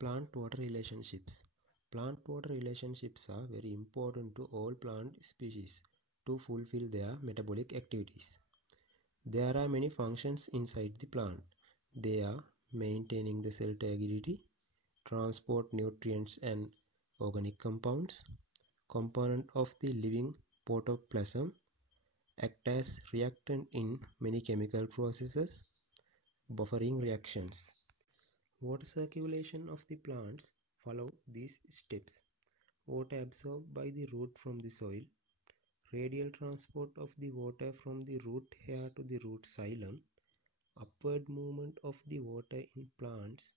Plant-water relationships. Plant-water relationships are very important to all plant species to fulfill their metabolic activities. There are many functions inside the plant. They are maintaining the cell integrity, transport nutrients and organic compounds, component of the living protoplasm, act as reactant in many chemical processes, buffering reactions. Water circulation of the plants follow these steps. Water absorbed by the root from the soil, radial transport of the water from the root hair to the root xylem, upward movement of the water in plants,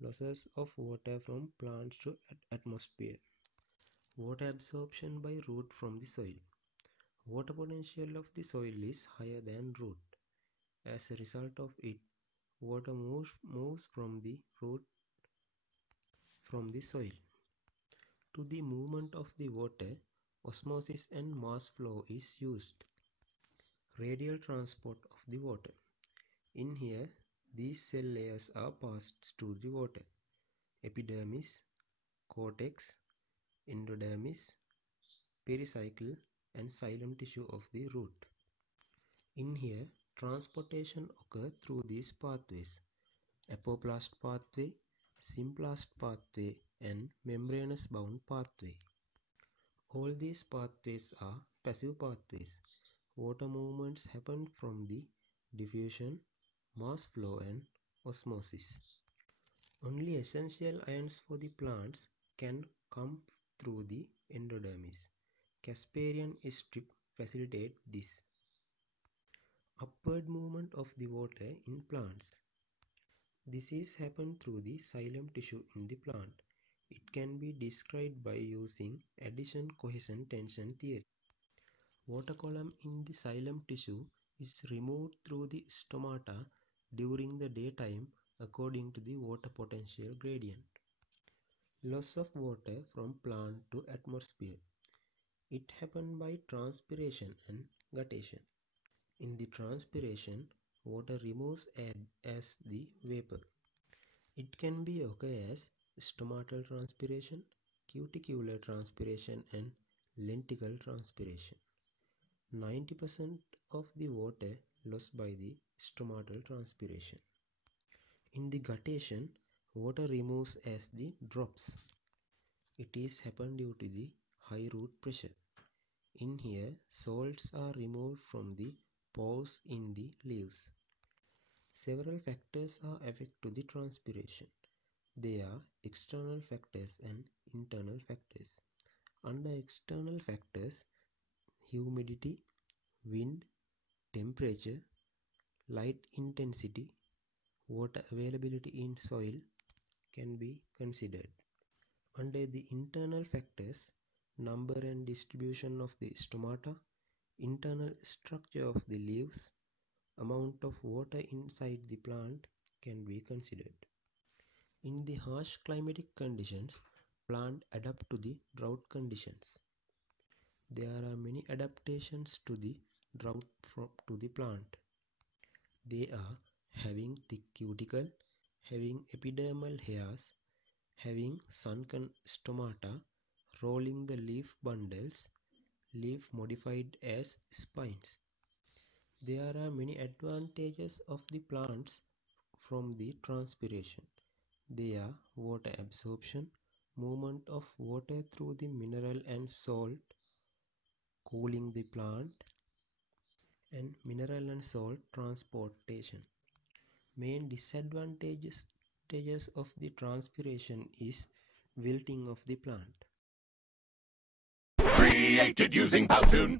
losses of water from plants to atmosphere. Water absorption by root from the soil. Water potential of the soil is higher than root. As a result of it, water moves from the root from the soil. To the movement of the water, osmosis and mass flow is used. Radial transport of the water. In here, these cell layers are passed to the water. Epidermis, cortex, endodermis, pericycle and xylem tissue of the root. In here, transportation occurs through these pathways: apoplast pathway, symplast pathway and membranous bound pathway. All these pathways are passive pathways. Water movements happen from the diffusion, mass flow and osmosis. Only essential ions for the plants can come through the endodermis. Casparian strip facilitate this. Upward movement of the water in plants. This is happen through the xylem tissue in the plant. It can be described by using addition cohesion tension theory. Water column in the xylem tissue is removed through the stomata during the daytime according to the water potential gradient. Loss of water from plant to atmosphere. It happens by transpiration and guttation. In the transpiration, water removes as the vapor. It can be occur as stomatal transpiration, cuticular transpiration and lenticular transpiration. 90% of the water lost by the stomatal transpiration. In the guttation, water removes as the drops. It is happen due to the high root pressure. In here, salts are removed from the pores in the leaves. Several factors are affect to the transpiration. They are external factors and internal factors. Under external factors, humidity, wind, temperature, light intensity, water availability in soil can be considered. Under the internal factors, number and distribution of the stomata, internal structure of the leaves, amount of water inside the plant can be considered. In the harsh climatic conditions, plants adapt to the drought conditions. There are many adaptations to the drought to the plant. They are having thick cuticle, having epidermal hairs, having sunken stomata, rolling the leaf bundles, leaf modified as spines. There are many advantages of the plants from the transpiration. They are water absorption, movement of water through the mineral and salt, cooling the plant, and mineral and salt transportation. Main disadvantages of the transpiration is wilting of the plant. Created using powtoon.